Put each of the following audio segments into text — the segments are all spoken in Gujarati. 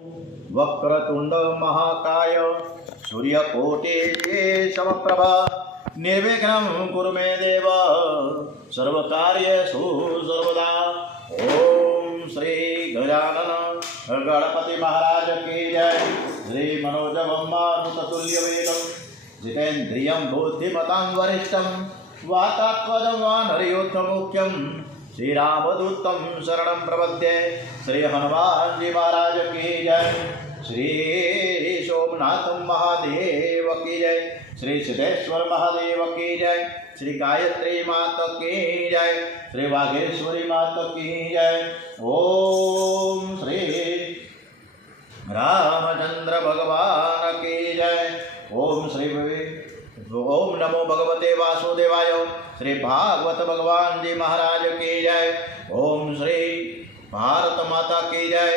वक्रतुंड महाकाय सूर्यकोटि समप्रभा निर्विघ्नं कुरु मे देव सर्वकार्येषु सर्वदा। ओम श्री गजानन गणपति महाराज की जय। श्री मनोजवं मारुततुल्यवेगं जितेन्द्रियं बुद्धिमतां वरिष्ठं वातात्मजं वानरयोद्धमुख्यं श्रीरामदूतं शरणं प्रपद्ये। श्री हनुमान जी महाराज की जय। श्री सोमनाथ महादेव की जय। श्री सिद्धेश्वर महादेव की जय। श्री गायत्री माता की जय। श्री वागेश्वरी माता की जय। ओम श्री रामचंद्र भगवान की जय। ओम नमो भगवते वासुदेवाय। श्री भागवत भगवान जी महाराज की जय। ओम श्री भारत माता की जय।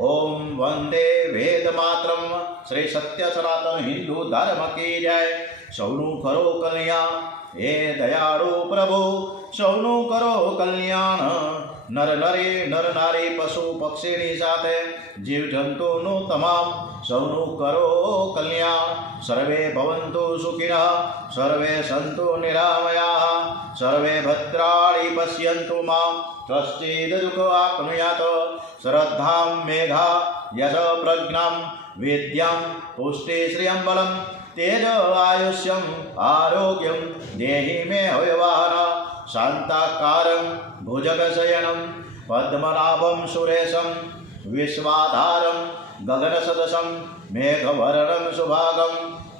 ओम वंदे वेद मातरम। श्री सत्य सनातन हिंदू धर्म की जय। सौनु करो कल्याण हे दयाळु प्रभु सौनु करो कल्याण। नर नारी पशु पक्षीनी साथे जीव जंतुनु तमाम सौनु करो कल्याण। सर्वे भवन्तु सुखिनः सर्वे सन्तु निरामयाः सर्वे भद्राणि पश्यन्तु मां स्वस्तिदुःखमाप्नुयात्। श्रद्धां मेधा यश प्रज्ञां विद्यां पुष्टिश्रियं बलं तेज आयुष्यं आरोग्यं देहि मे हयवाहन। शान्ताकारं भुजगशयनं पद्मनाभं सुरेशं विश्वाधारं गगनसदृशं मेघवर्णं सुभागं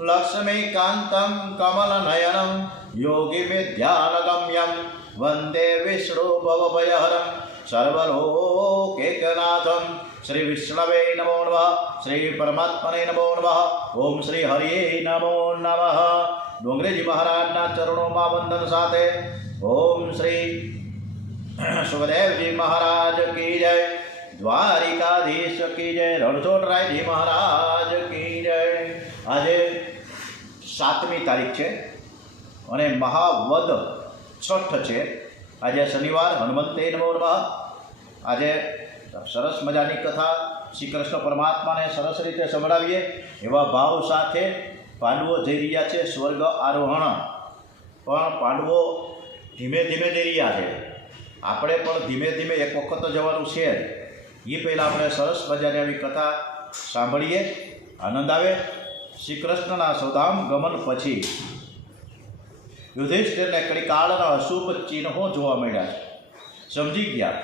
लक्ष्मीकान्तं कमलनयनं योगिविद्यानगम्यं वन्दे विष्णुभवभयहरं सर्वलोकैकनाथं। श्री विष्णवे नमो नमः। श्री परमात्मने नमो नमः। ओम श्री हरिये नमो नमः। डोंगरेजी महाराजना चरणों में वंदन साथे ओम श्री सुखदेव जी महाराज की जय। द्वारिकाधीश की जय। रणछोड़राय जी महाराज की जय। आज 7મી તારીખ છે અને મહાવદ છઠ છે। આજે શનિવાર હનુમંતે નમો નમઃ। આજે સરસ મજાની કથા શ્રી કૃષ્ણ પરમાત્માને સરસ રીતે સંભળાવીએ એવા ભાવ સાથે પાંડવો જઈ રહ્યા છે સ્વર્ગ આરોહણ। પણ પાંડવો ધીમે ધીમે જઈ રહ્યા છે। આપણે પણ ધીમે ધીમે એક વખત જવાનું છે। એ પહેલાં આપણે સરસ મજાની આવી કથા સાંભળીએ, આનંદ આવે। શ્રી કૃષ્ણના સ્વધામ ગમન પછી યુધિષ્ઠિરને કળીકાળના અશુભ ચિહ્નો જોવા મળ્યા છે। સમજી ગયા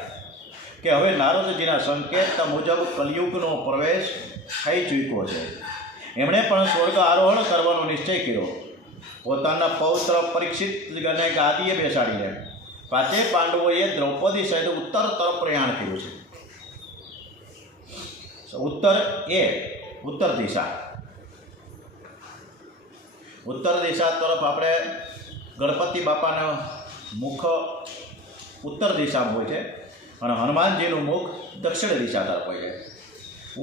કે હવે નારદજીના સંકેત મુજબ કલિયુગનો પ્રવેશ થઈ ચૂક્યો છે। એમણે પણ સ્વર્ગ આરોહણ કરવાનો નિશ્ચય કર્યો। પોતાના પૌત્ર પરીક્ષિતને ગાદીએ બેસાડીને પાંચે પાંડવોએ દ્રૌપદી સહિત ઉત્તર તરફ પ્રયાણ કર્યું છે। ઉત્તર દિશા તરફ આપણે ગણપતિ બાપાના મુખ ઉત્તર દિશામાં હોય છે અને હનુમાનજીનું મુખ દક્ષિણ દિશા તરફ હોય છે।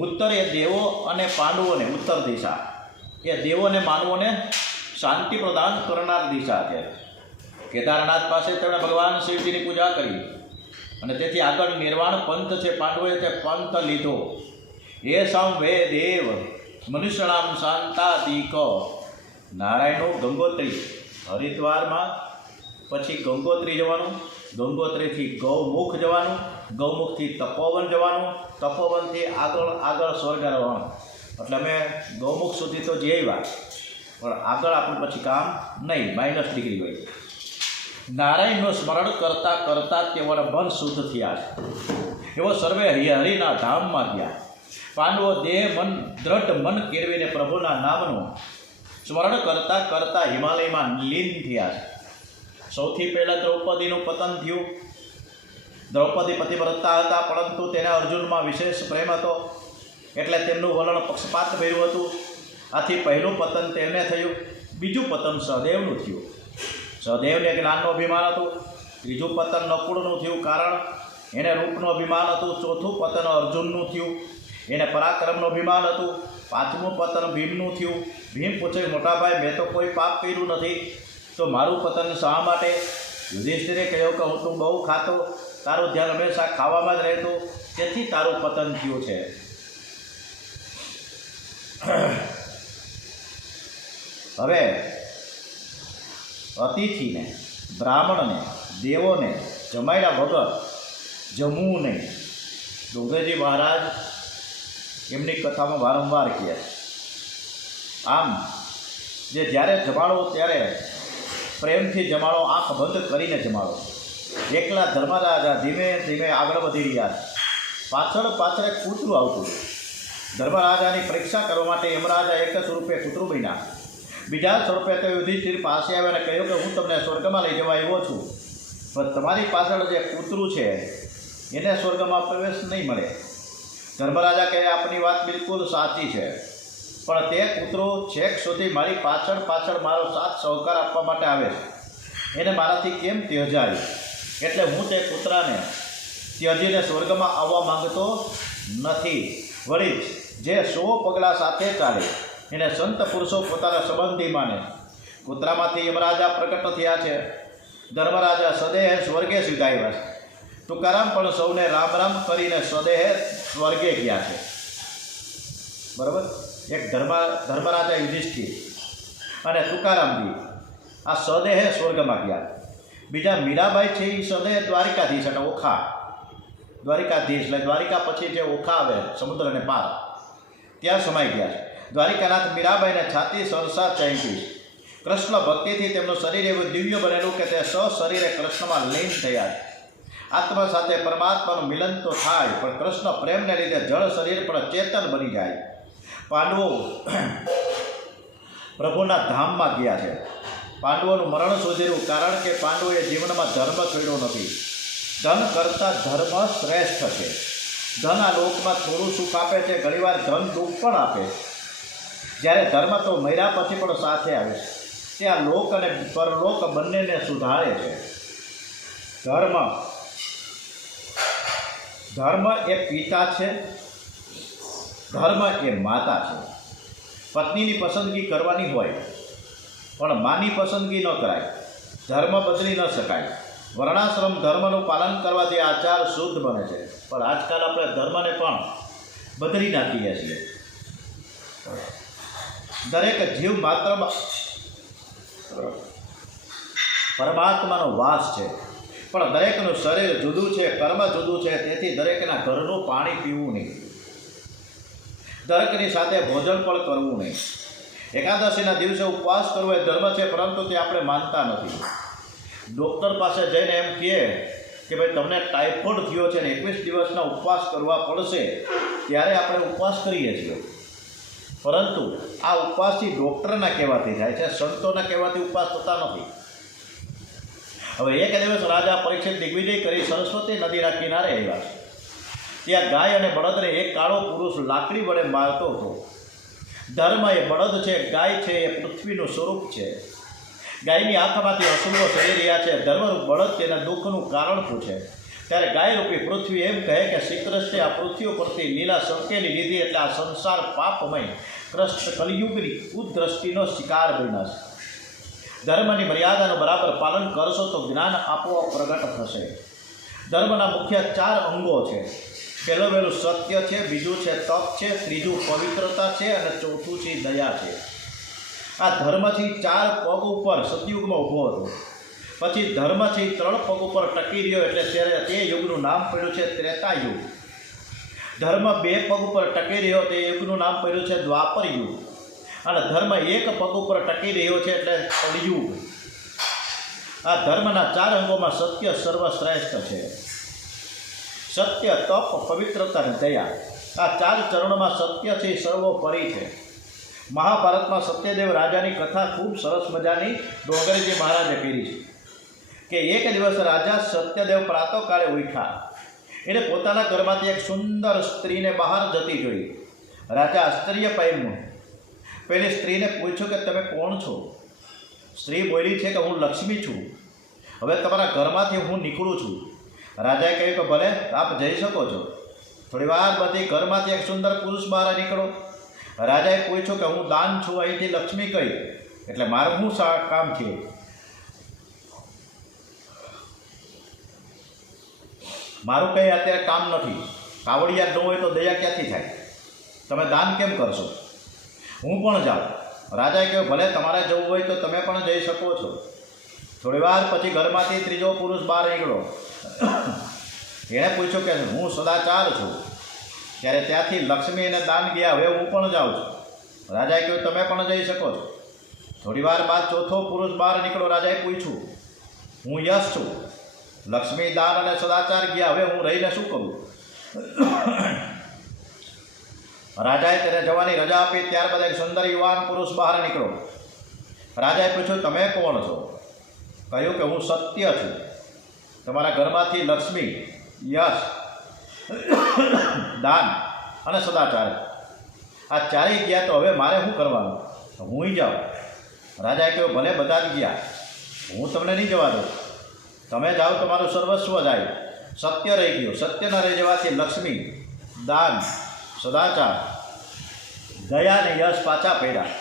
ઉત્તર એ દેવો અને પાંડવોને ઉત્તર દિશા એ દેવો અને માનવોને શાંતિ પ્રદાન કરનાર દિશા છે। કેદારનાથ પાસે તેમણે ભગવાન શિવજીની પૂજા કરી અને તેથી આગળ નિર્વાણ પંથ છે પાંડવોએ તે પંથ લીધો। એ સામ વે દેવ મનુષ્યણામ શાંતાદિક। નારાયણનું ગંગોત્રી હરિદ્વારમાં પછી ગંગોત્રી જવાનું, ગંગોત્રીથી ગૌમુખ જવાનું, ગૌમુખથી તપોવન જવાનું, તપોવનથી આગળ સ્વર્ગારોહણ। એટલે અમે ગૌમુખ સુધી તો જઈ આવ્યા પણ આગળ આપણું પછી કામ નહીં, -ડિગ્રી હોય। નારાયણનું સ્મરણ કરતાં કરતાં તેઓના મન શુદ્ધ થયા છે। એવો સર્વે હરિના ધામમાં ગયા। પાંડવો દેહ મન દ્રઢ મન કેળવીને પ્રભુના નામનું સ્મરણ કરતાં કરતાં હિમાલયમાં લીન થયા છે। સૌથી પહેલાં દ્રૌપદીનું પતન થયું। દ્રૌપદી પતિવ્રતા હતા પરંતુ તેને અર્જુનમાં વિશેષ પ્રેમ હતો એટલે તેમનું વલણ પક્ષપાત ભર્યું હતું। આથી પહેલું પતન તેમને થયું। બીજું પતન સહદેવનું થયું। સહદેવને જ્ઞાનનું અભિમાન હતું। ત્રીજું પતન નકુળનું થયું કારણ એને રૂપનું અભિમાન હતું। ચોથું પતન અર્જુનનું થયું, એને પરાક્રમનું અભિમાન હતું। પાંચમું પતન ભીમનું થયું। ભીમ પૂછે મોટાભાઈ મેં તો કોઈ પાપ કર્યું નથી તો મારું પતન શા માટે? યુધિષ્ઠિરે કહ્યું કે હું તું બહુ ખાતો, તારું ધ્યાન હંમેશા ખાવામાં જ રહેતું, તેથી તારું પતન થયું છે। હવે અતિથિને, બ્રાહ્મણને, દેવોને જમાડ્યા વગર જમવું નહીં. ડુંગરજી મહારાજ એમની કથામાં વારંવાર કહે છે. આમ જે જ્યારે જમાડો ત્યારે પ્રેમથી જમાડો, આંખ બંધ કરીને જમાડો. એકલા ધર્મરાજા ધીમે ધીમે આગળ વધી રહ્યા છે. પાછળ પાછળ કૂતરું આવતું. ધર્મરાજાની પરીક્ષા કરવા માટે યમરાજા એક સ્વરૂપે કૂતરું બન્યા. બીજા સ્વરૂપે તે યુધિષ્ઠિર પાસે આવ્યા અને કહ્યું કે હું તમને સ્વર્ગમાં લઈ જવા આવ્યો છું, પણ તમારી પાછળ જે કૂતરું છે એને સ્વર્ગમાં પ્રવેશ નહીં મળે. ધર્મરાજા કહે આપની વાત બિલકુલ સાચી છે, પણ તે કૂતરો છેક સુધી મારી પાછળ પાછળ મારો સાથ સહકાર આપવા માટે આવે છે, એને મારાથી કેમ ત્યજાય? એટલે હું તે કૂતરાને ત્યજીને સ્વર્ગમાં આવવા માંગતો નથી. વળી જે 100 પગલાં સાથે ચાલે એને સંત પુરુષો પોતાના સંબંધી માને. કૂતરામાંથી યમરાજા પ્રગટ થયા છે. ધર્મરાજા સદેહ સ્વર્ગે સીધાવ્યા છે. તુકારામ પણ સૌને રામ રામ કરીને સદેહ સ્વર્ગે ગયા છે. બરાબર. એક ધર્મરાજા યુધિષ્ઠિર અને તુકારામજી આ સદેહે સ્વર્ગમાં ગયા. બીજા મીરાબાઈ છે એ સદેહ દ્વારિકાધીશ અને ઓખા, દ્વારિકાધીશ એટલે દ્વારિકા પછી જે ઓખા આવે સમુદ્રને પાર, ત્યાં સમાઈ ગયા છે. દ્વારિકાનાથ મીરાબાઈને છાતી સરસા ચેંકી. કૃષ્ણ ભક્તિથી તેમનું શરીર એવું દિવ્ય બનેલું કે તે સશરીરે કૃષ્ણમાં લીન થયા. આત્મા સાથે પરમાત્માનું મિલન તો થાય, પણ કૃષ્ણ પ્રેમને લીધે જળ શરીર પણ ચેતન બની જાય. પાંડવો પ્રભુના ધામમાં ગયા છે. પાંડવોનું મરણ શોધેલું, કારણ કે પાંડવોએ જીવનમાં ધર્મ છોડ્યો નથી. ધન કરતાં ધર્મ શ્રેષ્ઠ છે. ધન આ લોકમાં થોડું સુખ આપે છે, ઘણીવાર ધન દુઃખ પણ આપે. જ્યારે ધર્મ તો મર્યા પછી પણ સાથે આવે છે. તે આ લોક અને પરલોક બંનેને સુધારે છે. ધર્મ એ પિતા છે, ધર્મ એ માતા છે. પત્નીની પસંદગી કરવાની હોય પણ માની પસંદગી ન કરાય. ધર્મ બદલી ન શકાય. વર્ણાશ્રમ ધર્મનું પાલન કરવાથી આચાર શુદ્ધ બને છે, પણ આજકાલ આપણે ધર્મને પણ બદલી નાખીએ છીએ. દરેક જીવ માત્રમાં પરમાત્માનો વાસ છે, પણ દરેકનું શરીર જુદું છે, કર્મ જુદું છે. તેથી દરેકના ઘરનું પાણી પીવું નહીં, દરેકની સાથે ભોજન પણ કરવું નહીં. એકાદશીના દિવસે ઉપવાસ કરવો એ ધર્મ છે, પરંતુ તે આપણે માનતા નથી. ડૉક્ટર પાસે જઈને એમ કહે કે ભાઈ તમને ટાઇફોઇડ થયો છે ને 21 દિવસના ઉપવાસ કરવા પડશે, ત્યારે આપણે ઉપવાસ કરીએ છીએ. પરંતુ આ ઉપવાસથી ડૉક્ટરના કહેવાથી થાય છે, સંતોના કહેવાથી ઉપવાસ થતા નથી. હવે એક દિવસ રાજા પરીક્ષિત દિગ્વિજય કરી સરસ્વતી નદીના કિનારે આવ્યા. ત્યાં ગાય અને બળદને એક કાળો પુરુષ લાકડી વડે મારતો હતો. ધર્મ એ બળદ છે, ગાય છે એ પૃથ્વીનું સ્વરૂપ છે. ગાયની આંખમાંથી અશુભો ચડી રહ્યા છે. ધર્મરૂપ બળદ તેના દુઃખનું કારણ પૂછે, ત્યારે ગાયરૂપી પૃથ્વી એમ કહે કે શ્રી કૃષ્ણે આ પૃથ્વી ઉપરથી લીલા સંકેલી લીધી, એટલે આ સંસાર પાપમય કૃષ્ણ કલિયુગની કુદ્રષ્ટિનો શિકાર બન્યા છે. ધર્મની મર્યાદાનું બરાબર પાલન કરશો તો જ્ઞાન આપોઆપ પ્રગટ થશે. ધર્મના મુખ્ય 4 અંગો છે. પહેલું સત્ય છે, બીજું છે તપ છે, ત્રીજું પવિત્રતા છે અને ચોથું છે દયા છે. આ ધર્મથી 4 પગ ઉપર સતયુગમાં ઊભો હતો. પછી ધર્મથી 3 પગ ઉપર ટકી રહ્યો, એટલે તે યુગનું નામ પડ્યું છે ત્રેતાયુગ. ધર્મ 2 પગ ઉપર ટકી રહ્યો, તે યુગનું નામ પડ્યું છે દ્વાપર યુગ. અને ધર્મ 1 પગ ઉપર ટકી રહ્યો છે, એટલે કળિયુગ. આ ધર્મના 4 અંગોમાં સત્ય સર્વશ્રેષ્ઠ છે. સત્ય, તપ, પવિત્રતા અને દયા, આ 4 ચરણોમાં સત્ય છે સર્વોપરી છે. મહાભારતમાં સત્યદેવ રાજાની કથા ખૂબ સરસ મજાની ડોંગરજી મહારાજે કરી છે કે એક દિવસ રાજા સત્યદેવ પ્રાતઃકાળે ઉઠ્યા. એને પોતાના ઘરમાંથી એક સુંદર સ્ત્રીને બહાર જતી જોઈ. રાજા આશ્ચર્ય પામ્યું. પેલી સ્ત્રીને પૂછ્યું કે તમે કોણ છો? સ્ત્રી બોલી છે કે હું લક્ષ્મી છું, હવે તમારા ઘરમાંથી હું નીકળું છું. રાજાએ કહ્યું કે ભલે આપ જઈ શકો છો. થોડી વાર પછી ઘરમાંથી એક સુંદર પુરુષ બહાર નીકળો. રાજાએ પૂછ્યું કે હું દાન છું, અહીંથી લક્ષ્મી કઈ, એટલે મારું શું કામ છે? મારું કંઈ અત્યારે કામ નથી. કાવડિયા ન હોય તો દયા ક્યાંથી થાય? તમે દાન કેમ કરશો? હું પણ જાઉં. રાજાએ કહ્યું, ભલે તમારે જવું હોય તો તમે પણ જઈ શકો છો. થોડી વાર પછી ઘરમાંથી ત્રીજો પુરુષ બહાર નીકળ્યો. એણે પૂછ્યું કે હું સદાચાર છું. ત્યારે ત્યાંથી લક્ષ્મી અને દાન ગયા, હવે હું પણ જાઉં છું. રાજાએ કહ્યું, તમે પણ જઈ શકો છો. થોડી વાર બાદ ચોથો પુરુષ બહાર નીકળ્યો. રાજાએ પૂછ્યું, હું યશ છું. લક્ષ્મી, દાન અને સદાચાર ગયા, હવે હું રહીને શું કરું? રાજાએ તેને જવાની રજા આપી. ત્યારબાદ એક સુંદર યુવાન પુરુષ બહાર નીકળ્યો. રાજાએ પૂછ્યું, તમે કોણ છો? કહ્યું કે હું સત્ય છું. તમારા ઘરમાંથી લક્ષ્મી, યશ, દાન અને સદાચાર આ ચારેય ગયા, તો હવે મારે શું કરવાનું? હું જાઉં. રાજાએ કહ્યું, ભલે બધા જ ગયા, હું તમને નહીં જવા દઉં. તમે જાઓ તો મારું સર્વસ્વ જાય. સત્ય રહી ગયું. સત્ય ન રહી જવાથી લક્ષ્મી, દાન, સદાચાર, દયા અને યશ પાછા પડ્યા.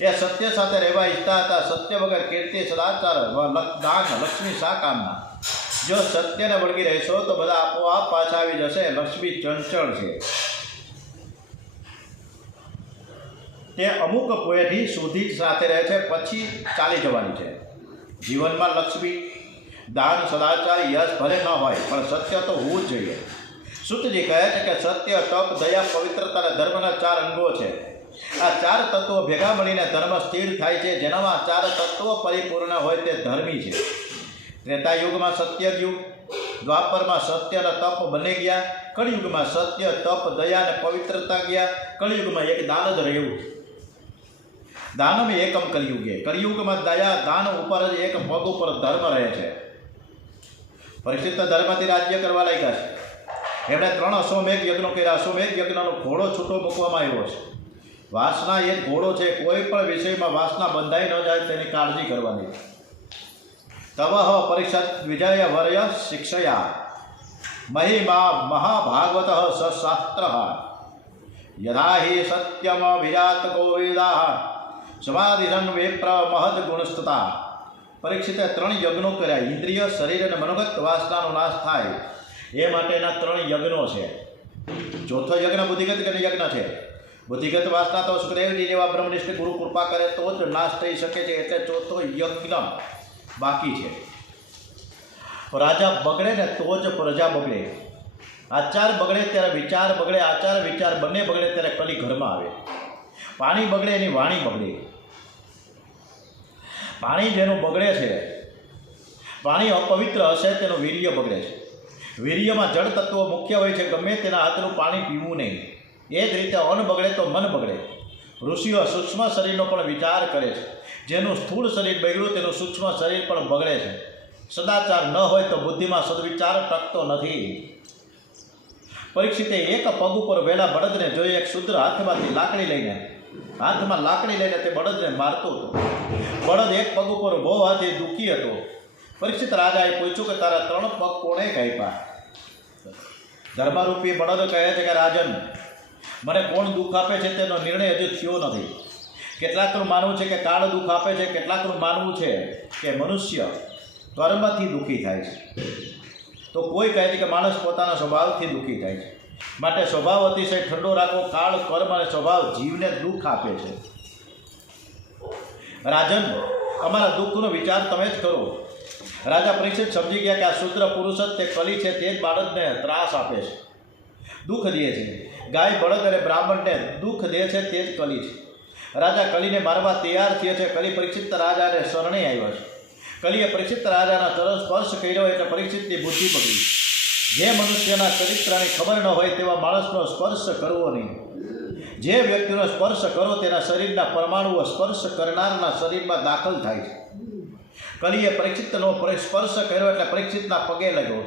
એ સત્ય સાથે રહેવા ઈચ્છતા હતા. સત્ય વગર કીર્તિ, સદાચાર, દાન, લક્ષ્મી શા કામના? જો સત્યને વળગી રહેશો તો બધા આપોઆપ પાછા આવી જશે. લક્ષ્મી ચંચળ છે, તે અમુક પેઢી સુધી સાથે રહે છે, પછી ચાલી જવાની છે. જીવનમાં લક્ષ્મી, દાન, સદાચાર, યશ ભલે ન હોય, પણ સત્ય તો હોવું જ જોઈએ. સૂતજી કહે છે કે સત્ય, તપ, દયા, પવિત્રતા અને ધર્મના 4 અંગો છે. આ 4 તત્વો ભેગા મળીને ધર્મ સ્થિર થાય છે. જેનામાં 4 તત્વો પરિપૂર્ણ હોય તે ધર્મી છે. ત્રેતાયુગમાં સત્યયુગ, દ્વાપરમાં સત્ય અને તપ બંને ગયા, કળિયુગમાં સત્ય, તપ, દયા અને પવિત્રતા ગયા, કળિયુગમાં એક દાન જ રહ્યું. દાનમ એકમ કલિયુગે. કલિયુગમાં દયા, દાન ઉપર જ એક પગ ઉપર ધર્મ રહે છે. પરીક્ષિત ધર્મથી રાજ્ય કરવા લાગ્યા છે. એમણે 3 અશ્વમેઘ યજ્ઞો કર્યા. અશ્વમેઘ યજ્ઞનો ઘોડો છૂટો મૂકવામાં આવ્યો છે. વાસના એક ઘોડો છે. કોઈ પણ વિષયમાં વાસના બંધાઈ ન જાય તેની કાળજી કરવાની. તવ પરીક્ષિત વિજય વર્ય શિક્ષયા મહિમા મહાભાગવત સશાસ્ત્ર યદા હિ સત્યમ વિજાત ગોવિદા સમાધિરન વિપ્ર મહદ ગુણસ્તતા. પરીક્ષિતે 3 યજ્ઞો કર્યા. ઇન્દ્રિય, શરીર અને મનોગત વાસનાનો નાશ થાય એ માટેના 3 યજ્ઞો છે. ચોથો યજ્ઞ બુદ્ધિગત યજ્ઞ છે. બુદ્ધિગત વાસના તો સુખદેવજી જેવા બ્રહ્મનિષ્ઠ ગુરુ કૃપા કરે તો જ નાશ થઈ શકે છે. એટલે ચોથો યજ્ઞ બાકી છે. રાજા બગડે ને તો જ પ્રજા બગડે. આચાર બગડે ત્યારે વિચાર બગડે. આચાર વિચાર બંને બગડે ત્યારે કલી ઘરમાં આવે. પાણી બગડે એની વાણી બગડે. પાણી જેનું બગડે છે, પાણી અપવિત્ર હશે તેનું વીર્ય બગડે છે. વીર્યમાં જળ તત્વો મુખ્ય હોય છે. ગમે તેના હાથનું પાણી પીવું નહીં. એ જ રીતે અન્ન બગડે તો મન બગડે. ઋષિઓ સૂક્ષ્મ શરીરનો પણ વિચાર કરે છે. જેનું સ્થૂળ શરીર બગડ્યું તેનું સૂક્ષ્મ શરીર પણ બગડે છે. સદાચાર ન હોય તો બુદ્ધિમાં સદવિચાર ટકતો નથી. પરીક્ષિતે એક પગ ઉપર વેલા બળદને જોઈ. એક શુદ્ર હાથમાં લાકડી લઈને તે બળદને મારતો હતો. બળદ એક પગ ઉપર ઉભો હોવાથી દુઃખી હતો. પરીક્ષિત રાજાએ પૂછ્યું કે તારા 3 પગ કોણે કાપ્યા? ધર્મરૂપી બળદ કહે છે કે રાજન, મને કોણ દુઃખ આપે છે તેનો નિર્ણય હજુ થયો નથી. કેટલાકનું માનવું છે કે કાળ દુઃખ આપે છે. કેટલાકનું માનવું છે કે મનુષ્ય કર્મથી દુઃખી થાય છે. તો કોઈ કહે છે કે માણસ પોતાના સ્વભાવથી દુઃખી થાય છે. માટે સ્વભાવ અતિશય ઠંડો રાખવો. કાળ, કર્મ અને સ્વભાવ જીવને દુઃખ આપે છે. રાજન, અમારા દુઃખનો વિચાર તમે જ કરો. રાજા પરીક્ષિત સમજી ગયા કે આ શુદ્ર પુરુષ જ તે કલી છે. તે જ બાળકને ત્રાસ આપે છે, દુઃખ દે છે. ગાય, બળદ અને બ્રાહ્મણને દુઃખ દે છે તે જ કલી છે. રાજા કલીને મારવા તૈયાર થયા છે. કલી પરીક્ષિત રાજાને શરણે આવ્યો છે. કલીએ પરીક્ષિત રાજાના ચરણ સ્પર્શ કર્યો એટલે પરીક્ષિતની બુદ્ધિ પકડી. જે મનુષ્યના ચરિત્રની ખબર ન હોય તેવા માણસનો સ્પર્શ કરવો નહીં. જે વ્યક્તિનો સ્પર્શ કરો તેના શરીરના પરમાણુઓ સ્પર્શ કરનારના શરીરમાં દાખલ થાય છે. કલીએ પરીક્ષિતનો સ્પર્શ કર્યો એટલે પરીક્ષિતના પગે લાગ્યો.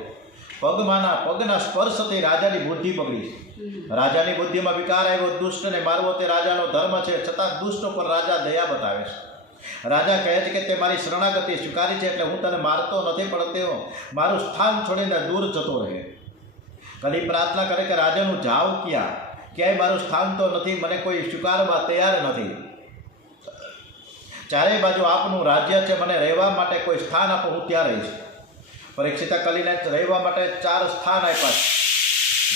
પગના સ્પર્શથી રાજાની બુદ્ધિ પકડી છે. રાજાની બુદ્ધિમાં વિકાર આવ્યો. દુષ્ટને મારવો તે રાજાનો ધર્મ છે. છતાં દુષ્ટ પર રાજા દયા બતાવે છે. રાજા કહે છે કે તે મારી શરણાગતિ સ્વીકારી છે એટલે હું તને મારતો નથી, પણ તેઓ મારું સ્થાન છોડીને દૂર જતો રહે. કલી પ્રાર્થના કરે કે રાજન, હું જાઉં ક્યાં? ક્યાંય મારું સ્થાન તો નથી. મને કોઈ સ્વીકારવા તૈયાર નથી. ચારે બાજુ આપનું રાજ્ય છે. મને રહેવા માટે કોઈ સ્થાન આપો, હું ત્યાં રહીશ. પરીક્ષિતે કલીને રહેવા માટે 4 સ્થાન આપ્યા: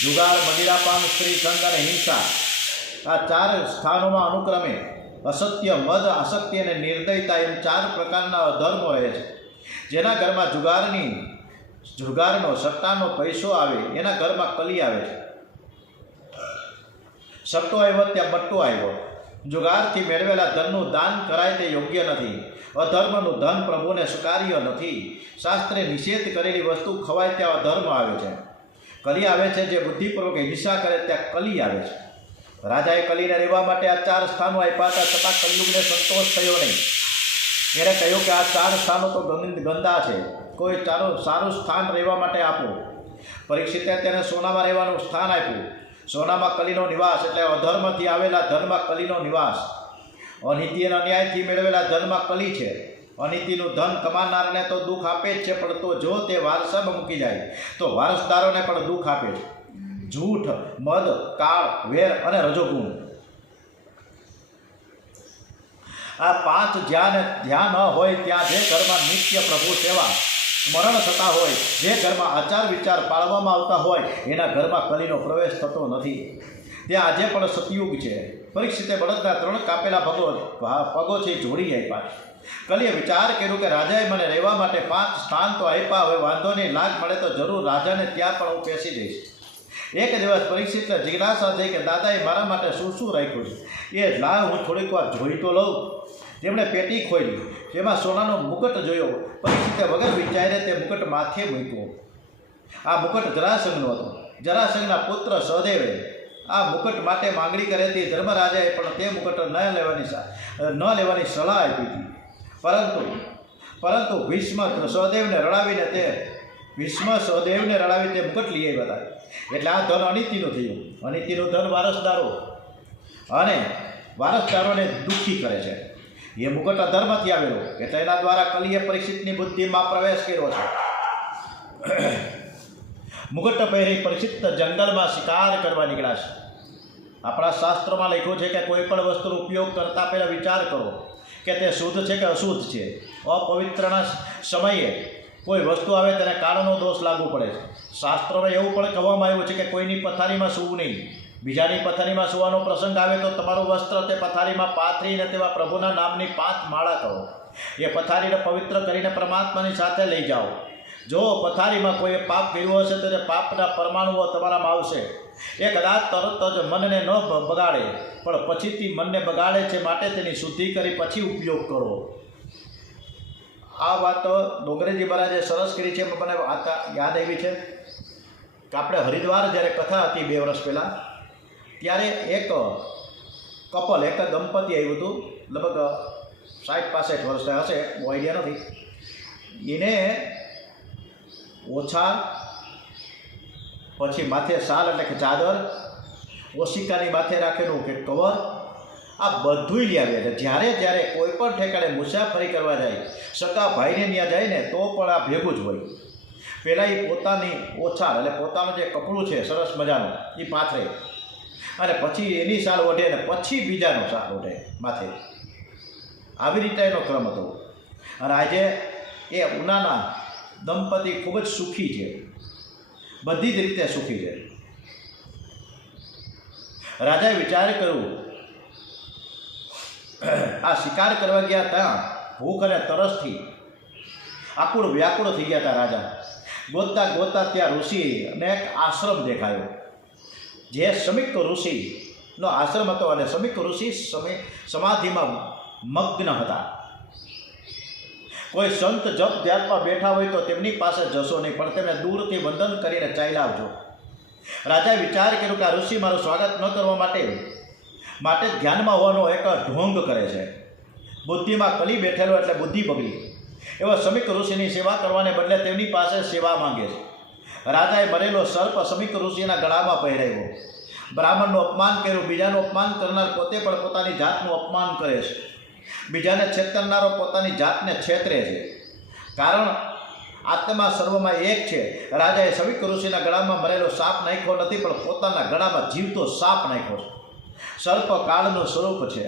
જુગાર, મદિરાપાન, સ્ત્રી સંગ અને હિંસા. આ 4 સ્થાનોમાં અનુક્રમે અસત્ય, મદ, આસક્તિ અને નિર્દયતા એમ 4 પ્રકારના અધર્મો રહે છે. જેના ઘરમાં જુગારનો સટ્ટાનો પૈસો આવે એના ઘરમાં કલી આવે છે. સટ્ટો આવ્યો ત્યાં બટ્ટો આવ્યો. જુગારથી મેળવેલા ધનનું દાન કરાય તે યોગ્ય નથી. અધર્મનું ધન પ્રભુને સ્વીકાર્ય નથી. શાસ્ત્રે નિષેધ કરેલી વસ્તુ ખવાય ત્યાં અધર્મ આવે છે. કલી આવે છે. જે બુદ્ધિપૂર્વક હિંસા કરે ત્યાં કલી આવે છે. રાજાએ કલીને રહેવા માટે આ 4 સ્થાનો આપ્યા હતા, છતાં કલિયુગને સંતોષ થયો નહીં. એણે કહ્યું કે આ 4 સ્થાનો તો ગંદા છે, કોઈ સારું સ્થાન રહેવા માટે આપો. પરીક્ષિતે તેને સોનામાં રહેવાનું સ્થાન આપ્યું. સોનામાં કલીનો નિવાસ એટલે અધર્મથી આવેલા ધનમાં કલીનો નિવાસ. અનીતિ અને અન્યાયથી મેળવેલા ધનમાં કલી છે. અનીતિનું ધન કમાનારને તો દુઃખ આપે જ છે, પણ તો જો તે વારસામાં મૂકી જાય તો વારસદારોને પણ દુઃખ આપે છે. જૂઠ, મદ, કાળ, વેર અને રજોગુણ, આ 5 જ્યાં ન હોય ત્યાં જે ઘરમાં નિત્ય પ્રભુ સેવા સ્મરણ થતા હોય, જે ઘરમાં આચાર વિચાર પાળવામાં આવતા હોય એના ઘરમાં કલીનો પ્રવેશ થતો નથી. ત્યાં આજે પણ સતયુગ છે. પરીક્ષિતે બળદના 3 કાપેલા પગો છે જોડી આપ્યા. કલીએ વિચાર કર્યો કે રાજાએ મને રહેવા માટે 5 સ્થાન તો આપ્યા, હવે વાંધો નહીં, લાગ મળે તો જરૂર રાજાને ત્યાં પણ હું બેસી જઈશ. એક દિવસ પરીક્ષિતને જિજ્ઞાસા થઈ કે દાદાએ મારા માટે શું શું રાખ્યું છે, એ લાવ હું થોડીક વાર જોઈ તો લઉં. તેમણે પેટી ખોલી, તેમાં સોનાનો મુકટ જોયો. પરીક્ષિતે વગર વિચારે તે મુકટ માથે મૂક્યો. આ મુકટ જરાસંઘનો હતો. જરાસંઘના પુત્ર સહદેવે આ મુકટ માટે માંગણી કરી હતી. ધર્મરાજાએ પણ તે મુકટ ન લેવાની સલાહ આપી હતી. પરંતુ ભીષ્મ સહદેવને રડાવી તે મુકટ લઈ આવ્યા હતા. એટલે આ ધન અનિતિનું થયું. અનિતિનું ધન વારસદારોને દુઃખી કરે છે. એ મુકટ અધર્મથી આવેલો, એટલે એના દ્વારા કલીએ પરીક્ષિતની બુદ્ધિમાં પ્રવેશ કર્યો છે. મુકટ પહેરી પરીક્ષિત જંગલમાં શિકાર કરવા નીકળ્યા છે. આપણા શાસ્ત્રોમાં લખ્યું છે કે કોઈ પણ વસ્તુનો ઉપયોગ કરતાં પહેલાં વિચાર કરો કે તે શુદ્ધ છે કે અશુદ્ધ છે. અપવિત્રના સમયે કોઈ વસ્તુ આવે તેને કાળનો દોષ લાગુ પડે છે. શાસ્ત્રોમાં એવું પણ કહેવામાં આવ્યું છે કે કોઈની પથારીમાં સૂવું નહીં. બીજાની પથારીમાં સૂવાનો પ્રસંગ આવે તો તમારું વસ્ત્ર તે પથારીમાં પાથરીને તેમાં પ્રભુના નામની 5 માળા કરો. એ પથારીને પવિત્ર કરીને પરમાત્માની સાથે લઈ જાઓ. જો પથારીમાં કોઈએ પાપ કર્યું હશે તો તે પાપના પરમાણુઓ તમારામાં આવશે. એ કદાચ તરત જ મનને ન બગાડે, પણ પછીથી મનને બગાડે છે, માટે તેની શુદ્ધિ કરી પછી ઉપયોગ કરો. આ વાત ડોંગરેજી મહારાજે સરસ કરી છે. મને યાદ આવી છે કે આપણે હરિદ્વાર જ્યારે કથા હતી 2 વર્ષ પહેલાં, ત્યારે એક દંપતી આવ્યું હતું, લગભગ 60-65 વર્ષના હશે, બહુ આઈડિયા નથી. એને ઓછા, પછી માથે શાલ એટલે કે ચાદર, ઓશિકાની માથે રાખેલું કે કવર, આ બધું લઈ આવ્યા છે. જ્યારે કોઈ પણ ઠેકાણે મુસાફરી કરવા જાય, સગા ભાઈને ત્યાં જાય ને તો પણ આ ભેગું જ હોય. પહેલાં એ પોતાની ઓછાળ એટલે પોતાનું જે કપડું છે સરસ મજાનું એ પાથરે, અને પછી એની શાલ ઓઢે અને પછી બીજાનો શાલ ઓઢે માથે. આવી રીતે એનો ક્રમ હતો. અને આજે એ ઉનાના દંપતી ખૂબ જ સુખી છે, બધી જ રીતે સુખી છે. રાજાએ વિચાર કર્યું, આ શિકાર કરવા ગયા ત્યાં ભૂખ અને તરસથી આકુળ વ્યાકુળ થઈ ગયા હતા. રાજા ગોતતા ત્યાં ઋષિ અને એક આશ્રમ દેખાયો, જે શમિક ઋષિનો આશ્રમ હતો. અને શમિક ઋષિ સમાધિમાં મગ્ન હતા. કોઈ સંત જપ ધ્યાનમાં બેઠા હોય તો તેમની પાસે જશો નહીં, પણ તેમને દૂરથી વંદન કરીને ચાલ્યા આવજો. રાજાએ વિચાર કર્યો કે આ ઋષિ મારું સ્વાગત ન કરવા માટે ધ્યાનમાં હોવાનો એક ઢોંગ કરે છે. બુદ્ધિમાં કલી બેઠેલો એટલે બુદ્ધિ બગડી. એવા શમિક ઋષિની સેવા કરવાને બદલે તેમની પાસે સેવા માંગે છે. રાજાએ મરેલો સર્પ શમિક ઋષિના ગળામાં પહેરાવ્યો. બ્રાહ્મણનું અપમાન કર્યું. બીજાનું અપમાન કરનાર પોતે પણ પોતાની જાતનું અપમાન કરે છે. બીજાને છેતરનારો પોતાની જાતને છેતરે છે. કારણ આત્મા સર્વમાં એક છે. રાજાએ શમિક ઋષિના ગળામાં મરેલો સાપ નાખ્યો નથી, પણ પોતાના ગળામાં જીવતો સાપ નાખ્યો છે. સર્પ કાળનું સ્વરૂપ છે.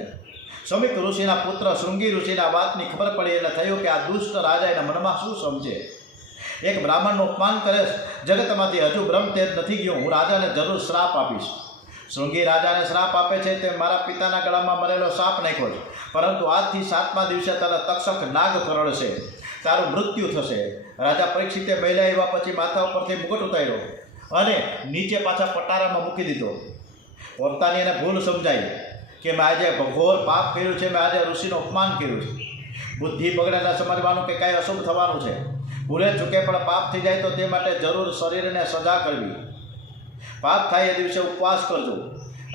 શમિક ઋષિના પુત્ર શૃંગી ઋષિના વાતની ખબર પડી એટલે થયું કે આ દુષ્ટ રાજા એના મનમાં શું સમજે. એક બ્રાહ્મણનું અપમાન કરે, જગતમાંથી હજુ બ્રહ્મ તેજ નથી ગયો, હું રાજાને જરૂર શ્રાપ આપીશ. શૃંગી રાજાને શ્રાપ આપે છે તે મારા પિતાના ગળામાં મરેલો સાપ નાખ્યો છે, પરંતુ આજથી 7મા દિવસે તારા તક્ષક નાગ કરડશે, તારું મૃત્યુ થશે. રાજા પરીક્ષિતે મહિલા આવ્યા પછી માથા ઉપરથી મુગટ ઉતાર્યો અને નીચે પાછા પટારામાં મૂકી દીધો. પોતાની એને ભૂલ સમજાઈ કે મેં આજે ઘોર પાપ કર્યું છે, મેં આજે ઋષિનું અપમાન કર્યું છે. બુદ્ધિ બગડેલા સમજવાનું કે કાંઈ અશુભ થવાનું છે. ભૂલે ચૂકે પણ પાપ થઈ જાય તો તે માટે જરૂર શરીરને સજા કરવી. પાપ થાય એ દિવસે ઉપવાસ કરજો.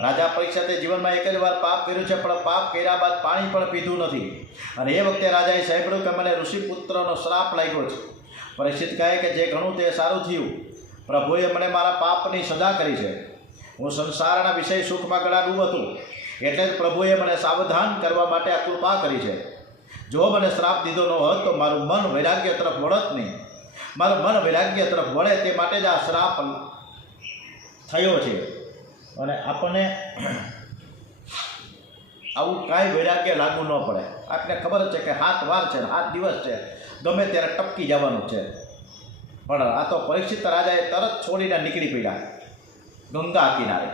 રાજા પરીક્ષિતે જીવનમાં એક જ વાર પાપ કર્યું છે, પણ પાપ કર્યા બાદ પાણી પણ પીધું નથી. અને એ વખતે રાજાએ સાંભળ્યું કે મને ઋષિપુત્રનો શ્રાપ લાગ્યો છે. પરીક્ષિત કહે કે જે ઘણું તે સારું થયું. પ્રભુએ મને મારા પાપની સજા કરી છે. હું સંસારના વિષય સુખમાં ગળા ડૂબ હતું, એટલે જ પ્રભુએ મને સાવધાન કરવા માટે આ કૃપા કરી છે. જો મને શ્રાપ દીધો ન હોત તો મારું મન વૈરાગ્ય તરફ વળત નહીં. મારું મન વૈરાગ્ય તરફ વળે તે માટે જ આ શ્રાપ થયો છે. અને આપણને આવું કાંઈ વૈરાગ્ય લાગુ ન પડે. આપણને ખબર છે કે 7 વાર છે, 7 દિવસ છે, ગમે ત્યારે ટપકી જવાનું છે. પણ આ તો પરીક્ષિત રાજાએ તરત છોડીને નીકળી પડ્યા ગંગા કિનારે.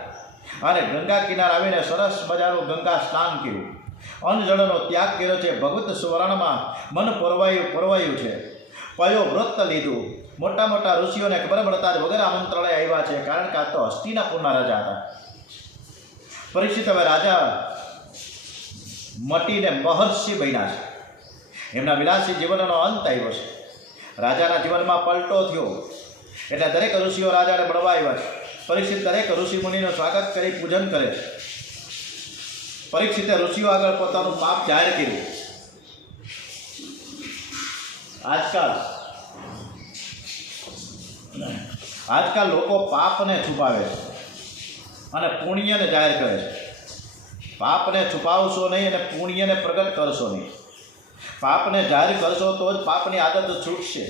અને ગંગા કિનારે આવીને સરસ મજાનું ગંગા સ્નાન કર્યું, અન્નજળનો ત્યાગ કર્યો છે, ભગવત સ્મરણમાં મન પરવાયું છે, પયો વ્રત લીધું. મોટા મોટા ઋષિઓને ખબર પડતા જ વગર આમંત્રણે આવ્યા છે, કારણ કે આ તો હસ્તિનાપુરના રાજા હતા. પરીક્ષિત હવે રાજા મટીને મહર્ષિ બન્યા છે. એમના વિલાસી જીવનનો અંત આવ્યો છે. રાજાના જીવનમાં પલટો થયો એટલે દરેક ઋષિઓ રાજાને મળવા આવ્યા છે. પરીક્ષિત દરેક ઋષિ મુનિનું સ્વાગત કરી પૂજન કરે છે. પરીક્ષિતે ઋષિઓ આગળ પોતાનું પાપ જાહેર કર્યું. આજકાલ લોકો પાપને છુપાવે છે અને પુણ્યને જાહેર કરે છે. પાપને છુપાવશો નહીં અને પુણ્યને પ્રગટ કરશો નહીં. પાપને જાહેર કરશો તો જ પાપની આદત છૂટશે.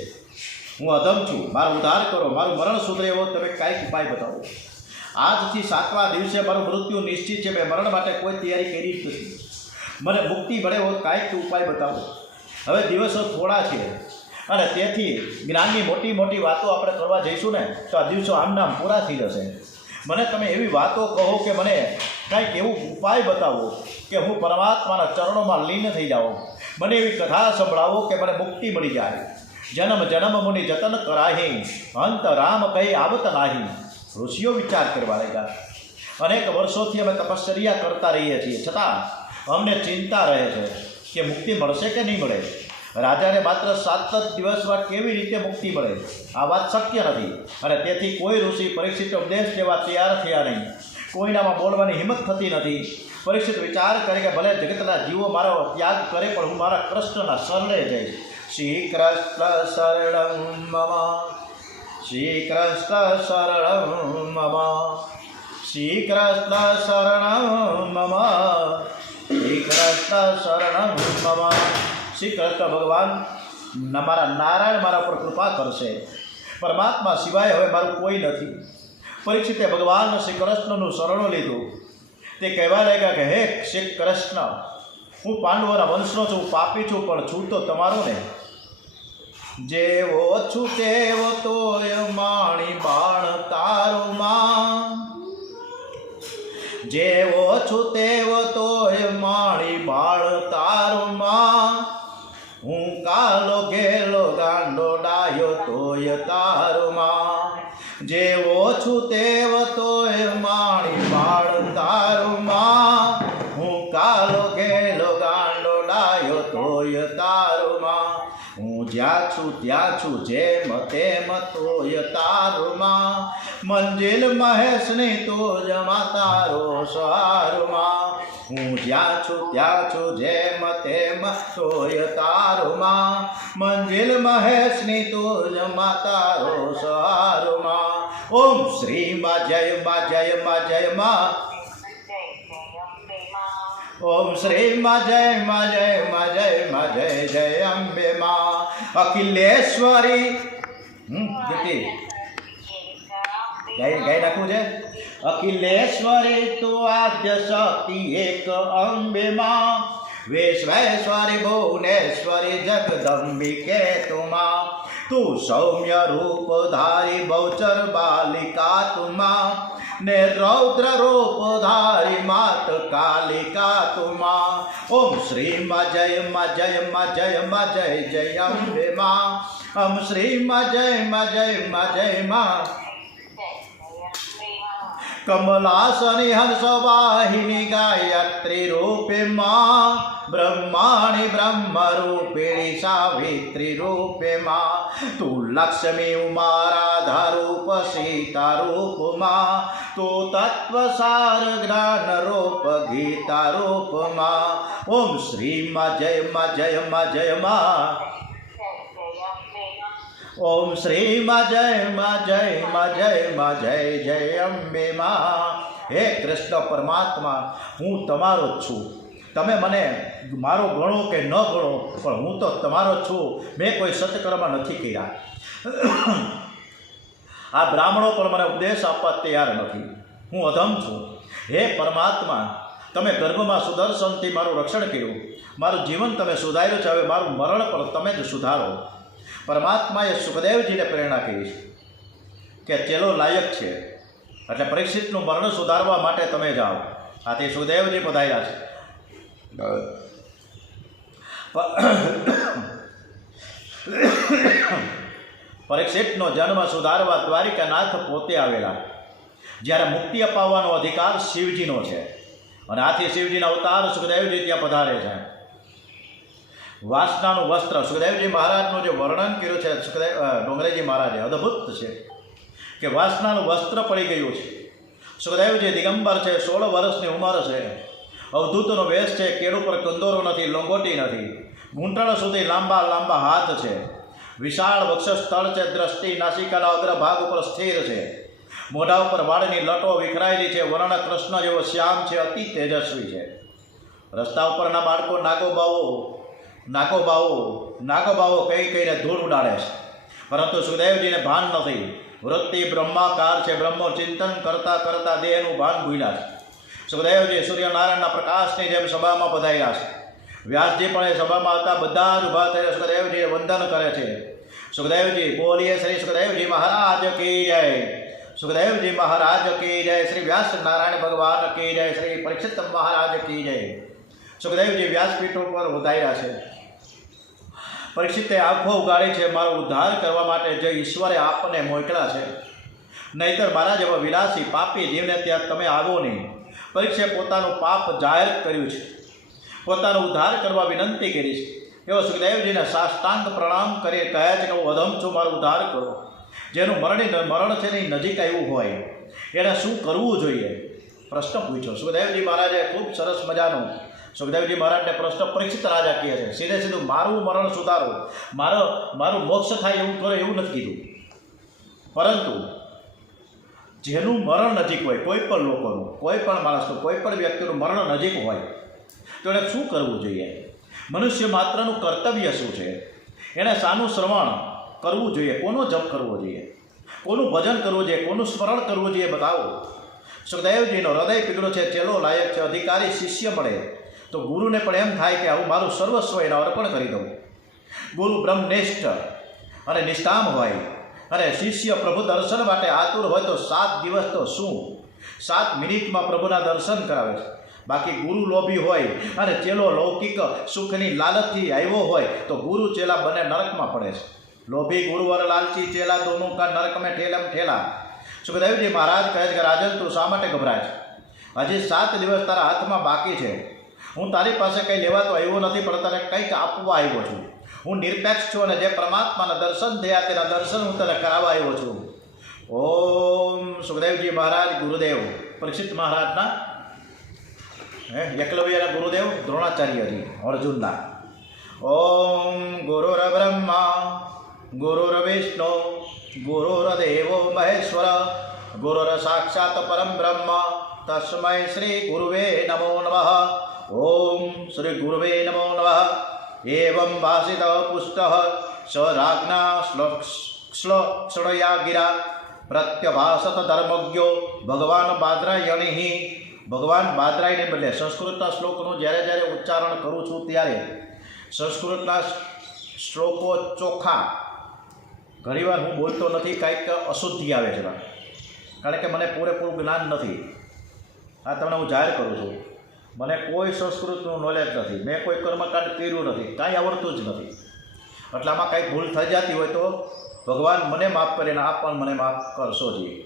હું અધમ છું, મારો ઉદ્ધાર કરો, મારું મરણ સુધરે એવો તમે કાંઈક ઉપાય બતાવો. આજથી 7મા દિવસે મારું મૃત્યુ નિશ્ચિત છે. મેં મરણ માટે કોઈ તૈયારી કરી જ નથી. મને મુક્તિ મળે એવો કાંઈક ઉપાય બતાવો. હવે દિવસો થોડા છે અને તેથી જ્ઞાનની મોટી મોટી વાતો આપણે કરવા જઈશું ને તો આ દિવસો આમનામ પૂરા થઈ જશે. મને તમે એવી વાતો કહો કે મને કાંઈક એવું ઉપાય બતાવો કે હું પરમાત્માના ચરણોમાં લીન થઈ જાઉં. મને એવી કથા સંભળાવો કે મને મુક્તિ મળી જાય. જન્મ જન્મ મુનિ જતન કરાહી, અંત રામ કહી આવત નાહી. ઋષિઓ વિચાર કરવા લાગ્યા. અનેક વર્ષોથી અમે તપશ્ચર્યા કરતા રહીએ છીએ, છતાં અમને ચિંતા રહે છે કે મુક્તિ મળશે કે નહીં મળે. રાજાને માત્ર 7 જ દિવસમાં કેવી રીતે મુક્તિ મળે? આ વાત શક્ય નથી. અને તેથી કોઈ ઋષિ પરીક્ષિત ઉપદેશ લેવા તૈયાર થયા નહીં. કોઈનામાં બોલવાની હિંમત થતી નથી. પરીક્ષિત વિચાર કરે કે ભલે જગતના જીવો મારો ત્યાગ કરે પણ હું મારા કૃષ્ણના શરણે જઈશ. શ્રી કૃષ્ણ શરણં મમ, શ્રી કૃષ્ણ શરણં મમ, શ્રી કૃષ્ણ શરણં મમ, શ્રી કૃષ્ણ શરણં મમ. શ્રી કૃષ્ણ ભગવાન મારા નારાયણ મારા પર કૃપા કરશે. પરમાત્મા સિવાય હવે મારું કોઈ નથી. પરીક્ષિતે ભગવાન શ્રી કૃષ્ણનું શરણું લીધું. તે કહેવા લાગ્યા કે હે શ્રી કૃષ્ણ, હું પાંડવોના વંશનો છું, પાપી છું, પણ છું તો તમારો ને. જેવો છું તેવો તોય માણી બાણ તારું માં, જેવો છું તેવો તોય માણી બાળ તારું માં. હું કાલો ગેલો ગાંડો ડાયો તોય તારું માં. જેવો છું તેવો તોય માણી બાળ તારું માં. હું કાલો ગેલો ગાંડો ડાયો તોય તારું માં. હું જ્યાં છું ત્યાં છું જેમ તેમ તોય તારું માં. મંજિલ મહેશની તું જમા તારો સહારું માં. હું જ્યાં છું ત્યાં છું જેમ તેમ તોય તારું માં. મંજિલ મહેશની તું જમા તારો સહારું માં. ઓમ શ્રી માં જય માં જય માં જય માં. ઓમ શ્રી માં જય માં જય માં જય માં જય જય અંબે માં. અખિલેશ્વરી ગાઈ નાખવું છે. અખિલેશ્વરી તું આદ્ય શક્તિ એક અંબે માં. વિશ્વેશ્વરી ભુવનેશ્વરી જગદંબિકે તુમાં. તું સૌમ્ય રૂપ ધારી બહુચર બાલિકા તુમાં. ને રૌદ્ર રૂપ ધારી માત કાલિકા તુમા. ઓમ શ્રી માં જય માં જય માં જય માં જય જય અંબે માં. ઓમ શ્રી માં જય માં જય માં જય માં. કમલાસની હંસવાહિની ગાયત્રી રૂપે માં. બ્રહ્માણી બ્રહ્મ રૂપિણી સાવિત્રી રૂપે માં. તું લક્ષ્મી ઉમા રાધા રૂપ સીતા રૂપ માં. તું તત્વસાર જ્ઞાન રૂપ ગીતા રૂપ માં. ઓમ શ્રી માં જય માં જય માં જય માં. ઓમ શ્રી માં જય માં જય માં જય માં જય જય અંબે માં. હે કૃષ્ણ પરમાત્મા, હું તમારો જ છું. તમે મને મારો ગણો કે ન ગણો, પણ હું તો તમારો જ છું. મેં કોઈ સત્કર્મ નથી કર્યા. આ બ્રાહ્મણો પણ મને ઉપદેશ આપવા તૈયાર નથી. હું અધમ છું. હે પરમાત્મા, તમે ગર્ભમાં સુદર્શનથી મારું રક્ષણ કર્યું. મારું જીવન તમે સુધાર્યું છે. હવે મારું મરણ પણ તમે જ સુધારો. પરમાત્માએ સુખદેવજીને પ્રેરણા કરી કે ચેલો લાયક છે, એટલે પરીક્ષિતનું મરણ સુધારવા માટે તમે જાઓ. આથી સુખદેવજી પધાર્યા છે. પરીક્ષિતનો જન્મ સુધારવા દ્વારિકાનાથ પોતે આવેલા. જ્યારે મુક્તિ અપાવવાનો અધિકાર શિવજીનો છે, અને આથી શિવજીના અવતાર સુખદેવજી ત્યાં પધારે છે. વાસનાનું વસ્ત્ર, સુખદેવજી મહારાજનું જે વર્ણન કર્યું છે ડોંગરેજી મહારાજે, અદ્ભુત છે કે વાસનાનું વસ્ત્ર પડી ગયું છે. સુખદેવજી દિગંબર છે, 16 વર્ષની ઉંમર છે. અવધૂતનો વેશ છે, કેળ ઉપર કંદોરો નથી, લંગોટી નથી. ઘૂંટણ સુધી લાંબા લાંબા હાથ છે. વિશાળ વક્ષસ્થળ છે. દ્રષ્ટિ નાસિકાના અગ્રભાગ ઉપર સ્થિર છે. મોઢા ઉપર વાળની લટો વિખરાયેલી છે. વર્ણ કૃષ્ણ જેવો શ્યામ છે, અતિ તેજસ્વી છે. રસ્તા ઉપરના બાળકો નાગોબાઓ કહીને ધૂળ ઉડાડે છે, પરંતુ સુખદેવજીને ભાન નથી. વૃત્તિ બ્રહ્માકાર છે. બ્રહ્મો ચિંતન કરતા કરતા દેહનું ભાન ભૂલ્યા છે. સુખદેવજી સૂર્યનારાયણના પ્રકાશની જેમ સભામાં પધાર્યા છે. વ્યાસજી પણ એ સભામાં હતા. બધા જ ઉભા થઈને સુખદેવજીને વંદન કરે છે. સુખદેવજી બોલીએ શ્રી સુખદેવજી મહારાજ કી જય. સુખદેવજી મહારાજ કી જય. શ્રી વ્યાસ નારાયણ ભગવાન કી જય. શ્રી પરીક્ષિત મહારાજ કી જય. સુખદેવજી વ્યાસપીઠ ઉપર વધાર્યા છે. પરીક્ષિતે આંખો ઉગાડી છે. મારો ઉદ્ધાર કરવા માટે જે ઈશ્વરે આપને મોકલ્યા છે, નહીતર મારા જેવા વિલાસી પાપી જીવને ત્યાં તમે આવો નહીં. પરીક્ષે પોતાનું પાપ જાહેર કર્યું છે. પોતાનો ઉદ્ધાર કરવા વિનંતી કરી છે. એવો સુખદેવજીને સાષ્ટાંગ પ્રણામ કરી કહે છે કે હું અધમ છું, મારો ઉદ્ધાર કરો. જેનું મરણ છે ને નજીક આવ્યું હોય એણે શું કરવું જોઈએ? પ્રશ્ન પૂછ્યો સુખદેવજી મહારાજે. ખૂબ સરસ મજાનો સુખદેવજી મહારાજને પ્રશ્ન પરીક્ષિત રાજા કહે છે. સીધું મારું મરણ સુધારો, મારું મોક્ષ થાય એવું કરે એવું નથી કીધું. પરંતુ જેનું મરણ નજીક હોય, કોઈ પણ લોકોનું, કોઈ પણ માણસનું, કોઈ પણ વ્યક્તિનું મરણ નજીક હોય તો એણે શું કરવું જોઈએ? મનુષ્ય માત્રનું કર્તવ્ય શું છે? એણે શાનું શ્રવણ કરવું જોઈએ? કોનો જપ કરવો જોઈએ? કોનું ભજન કરવું જોઈએ? કોનું સ્મરણ કરવું જોઈએ? બતાવો. સુખદેવજીનો હૃદય પીગળો છે. ચેલો લાયક છે. અધિકારી શિષ્ય મળે તો ગુરુને પણ એમ થાય કે હું મારું સર્વસ્વ એને અર્પણ કરી દઉં. ગુરુ બ્રહ્મનિષ્ઠ અને નિષ્કામ હોય અને શિષ્ય પ્રભુ દર્શન માટે આતુર હોય તો 7 દિવસ તો શું, 7 મિનિટમાં પ્રભુના દર્શન કરાવે છે. બાકી ગુરુ લોભી હોય અને ચેલો લૌકિક સુખની લાલચથી આવ્યો હોય તો ગુરુ ચેલા બંને નરકમાં પડે છે. લોભી ગુરુ और लालची चेला दोनों का नरक में ठेलम ठेला. સુખદેવજી મહારાજ કહે છે કે રાજન, તું શા માટે ગભરાય છે? હજી 7 દિવસ તારા હાથમાં બાકી છે. હું તારી પાસે કંઈ લેવા તો આવ્યો નથી, પણ તને કંઈક આપવા આવ્યો છું. હું નિરપેક્ષ છું અને જે પરમાત્માના દર્શન થયા તેના દર્શન હું તને કરાવવા આવ્યો છું. ઓમ. સુખદેવજી મહારાજ ગુરુદેવ પરીક્ષિત મહારાજના એકલવ્યના ગુરુદેવ દ્રોણાચાર્યજી અર્જુનના. ઓમ ગુરુર બ્રહ્મા ગુરુર વિષ્ણુ ગુરુર્દેવો મહેશ્વર ગુરુર સાક્ષાત પરમ બ્રહ્મ તસ્મૈ શ્રી ગુરુવે નમો નમઃ. ઓમ શ્રી ગુરુવે નમો નમઃ. એવં ભાષિત પુષ્ટ સ રાજ્ઞા શ્લોક્ષણયા ગિરા પ્રત્યભાષત ધર્મજ્ઞો ભગવાન બાદરાયણી. ભગવાન બાદરાયને બદલે સંસ્કૃતના શ્લોકનું જ્યારે ઉચ્ચારણ કરું છું ત્યારે સંસ્કૃતના શ્લોકો ચોખ્ખા, ઘણીવાર હું બોલતો નથી, કાંઈક અશુદ્ધિ આવે છે. કારણ કે મને પૂરેપૂરું જ્ઞાન નથી. આ તમને હું જાહેર કરું છું. મને કોઈ સંસ્કૃતનું નોલેજ નથી, મેં કોઈ કર્મકાંડ કર્યું નથી, કાંઈ આવડતું જ નથી. એટલે આમાં કાંઈ ભૂલ થઈ જતી હોય તો ભગવાન મને માફ કરીને આપ પણ મને માફ કરશો જી.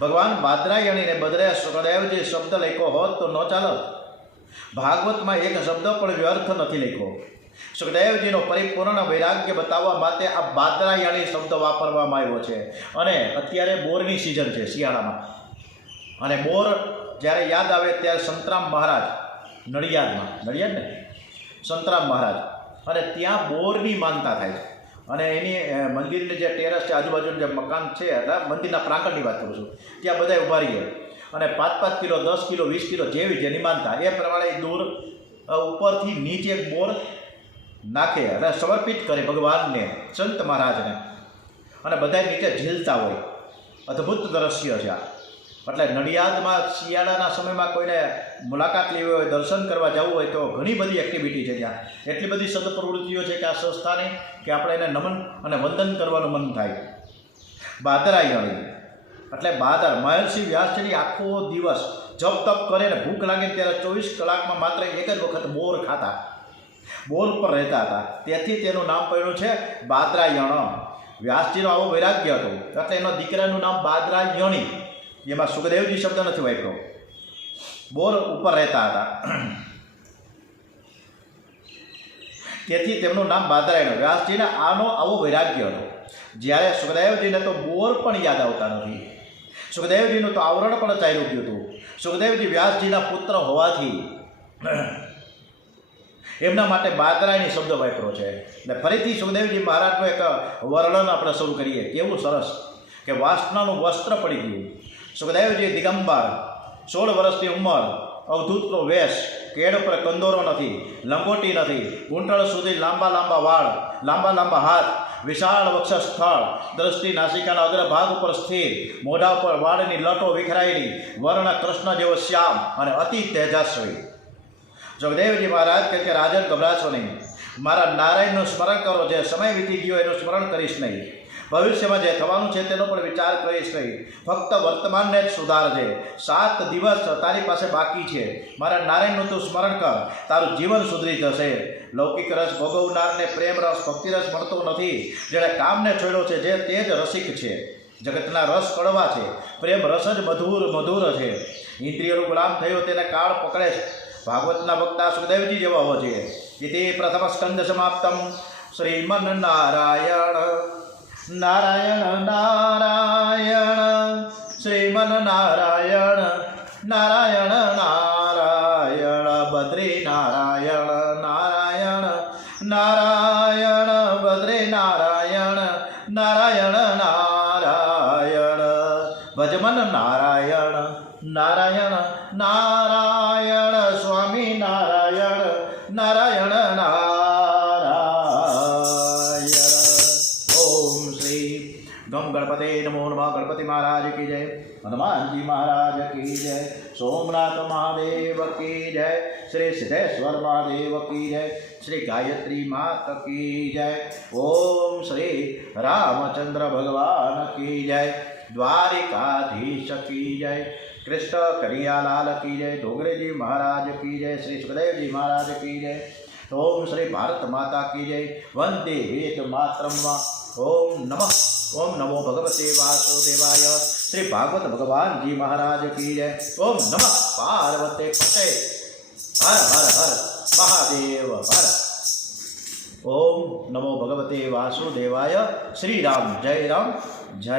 ભગવાન બાદરાયણીને બદલે સુખદેવજી શબ્દ લખ્યો હોત તો ન ચાલત. ભાગવતમાં એક શબ્દ પણ વ્યર્થ નથી લખ્યો. સુખદેવજીનો પરિપૂર્ણ વૈરાગ્ય બતાવવા માટે આ બાદરાયણી શબ્દ વાપરવામાં આવ્યો છે. અને અત્યારે બોરની સિઝન છે શિયાળામાં, અને બોર જ્યારે યાદ આવે ત્યારે સંતરામ મહારાજ નડિયાદ ને સંતરામ મહારાજ, અને ત્યાં બોરની માનતા થાય છે. અને એની મંદિરની જે ટેરેસ છે, આજુબાજુનું જે મકાન છે, એટલે મંદિરના પ્રાંગણની વાત કરું છું, ત્યાં બધા ઊભા રહીએ અને 5-5 કિલો 10 કિલો 20 કિલો જેવી જેની માનતા એ પ્રમાણે દૂર ઉપરથી નીચે બોર નાખે અને સમર્પિત કરે ભગવાનને, સંત મહારાજને, અને બધા નીચે ઝીલતા હોય. અદ્ભુત દ્રશ્ય છે આ. એટલે નડિયાદમાં શિયાળાના સમયમાં કોઈને મુલાકાત લેવી હોય, દર્શન કરવા જવું હોય તો ઘણી બધી એક્ટિવિટી છે ત્યાં. એટલી બધી સદપ્રવૃત્તિઓ છે કે આ સંસ્થાની કે આપણે એને નમન અને વંદન કરવાનું મન થાય. બાદરાયણી એટલે બાદર. મહર્ષિ વ્યાસજી આખો દિવસ જપ તપ કરે ને ભૂખ લાગે ત્યારે 24 કલાકમાં માત્ર એક જ વખત બોર ખાતા, બોર પર રહેતા હતા. તેથી તેનું નામ પડ્યું છે બાદરાયણ. વ્યાસજીનો આવો વૈરાગ્ય હતો એટલે એના દીકરાનું નામ બાદરાયણી. એમાં સુખદેવજી શબ્દ નથી વાપર્યો. બોર ઉપર રહેતા હતા તેથી તેમનું નામ બાદરાયણ. વ્યાસજીને આવો વૈરાગ્ય હતો. જ્યારે સુખદેવજીને તો બોર પણ યાદ આવતા નથી. સુખદેવજીનું તો આવરણ પણ ચાલ્યું ગયું હતું. સુખદેવજી વ્યાસજીના પુત્ર હોવાથી એમના માટે બાદરાયણી શબ્દ વાપર્યો છે. અને ફરીથી સુખદેવજી મહારાજનું એક વર્ણન આપણે શરૂ કરીએ. કેવું સરસ કે વાસનાનું વસ્ત્ર પડી ગયું. સુખદેવજી દિગંબર, 16 વર્ષની ઉંમર, અવધૂતનો વેશ, કેડ પર કંદોરો નથી, લંગોટી નથી, ઘૂંટણ સુધી લાંબા લાંબા વાળ, લાંબા લાંબા હાથ, વિશાળ વક્ષસ્થળ, દ્રષ્ટિ નાસિકાના અગ્રભાગ ઉપર સ્થિર, મોઢા ઉપર વાળની લટો વિખરાયેલી, વર્ણ કૃષ્ણ જેવો શ્યામ અને અતિ તેજસ્વી. સુખદેવજી મહારાજ કહે કે રાજન ગભરાશો નહીં, મારા નારાયણનું સ્મરણ કરો. જે સમય વીતી ગયો એનું સ્મરણ કરીશ નહીં, ભવિષ્યમાં જે થવાનું છે તેનો પણ વિચાર કરીશ નહીં. ફક્ત વર્તમાનને જ સુધારજે. 7 દિવસ તારી પાસે બાકી છે. મારા નારાયણનું તું સ્મરણ કર, તારું જીવન સુધરી જશે. લૌકિક રસ ભોગવનારને પ્રેમ રસ ભક્તિ રસ મળતો નથી. જેણે કામને છોડ્યો છે જે તે જ રસિક છે. જગતના રસ કડવા છે, પ્રેમ રસ જ મધુર છે. ઇન્દ્રિયોનો ગુલામ થયો તેને કાળ પકડે છે. ભાગવતના વક્તા સુખદેવજી જેવા હોવા જોઈએ. ઇતિ પ્રથમ સ્કંદ સમાપ્તમ. શ્રીમન નારાયણ નારાયણ નારાયણ શ્રીમન નારાયણ નારાયણ નારાયણ બદ્રી નારાયણ નારાયણ નારાયણ બદ્રી નારાયણ નારાયણ નારાયણ ભજમન નારાયણ નારાયણ નારાયણ સ્વામી નારાયણ નારાયણ ગમ ગણપતે નમો નમઃ. ગણપતિ મહારાજ કી જય, હનુમાનજી મહારાજ કી જય, સોમનાથ મહાદેવ કી જય, શ્રી સિદ્ધેશ્વર મહાદેવ કી જય, શ્રી ગાયત્રી માત કી જય, ઓમ શ્રી રામચંદ્ર ભગવાન કી જય, દ્વારિકાધીશ કી જય, કૃષ્ણ કરિયાલાલ કી જય, ડોગરેજી મહારાજ કી જય, શ્રી સુખદેવજી મહારાજ કી જય, ઓમ શ્રી ભારત માતા કી જય, વંદે વેદ માતરમ. ઓમ નમઃ. ઓમ નમો ભગવતે વાસુદેવાય. શ્રી ભાગવત ભગવાનજી મહારાજ કી જય. ઓમ નમઃ પાર્વતે પતે. હર હર હર મહાદેવ હર. ઓમ નમો ભગવતે વાસુદેવાય. શ્રી રામ જય રામ જય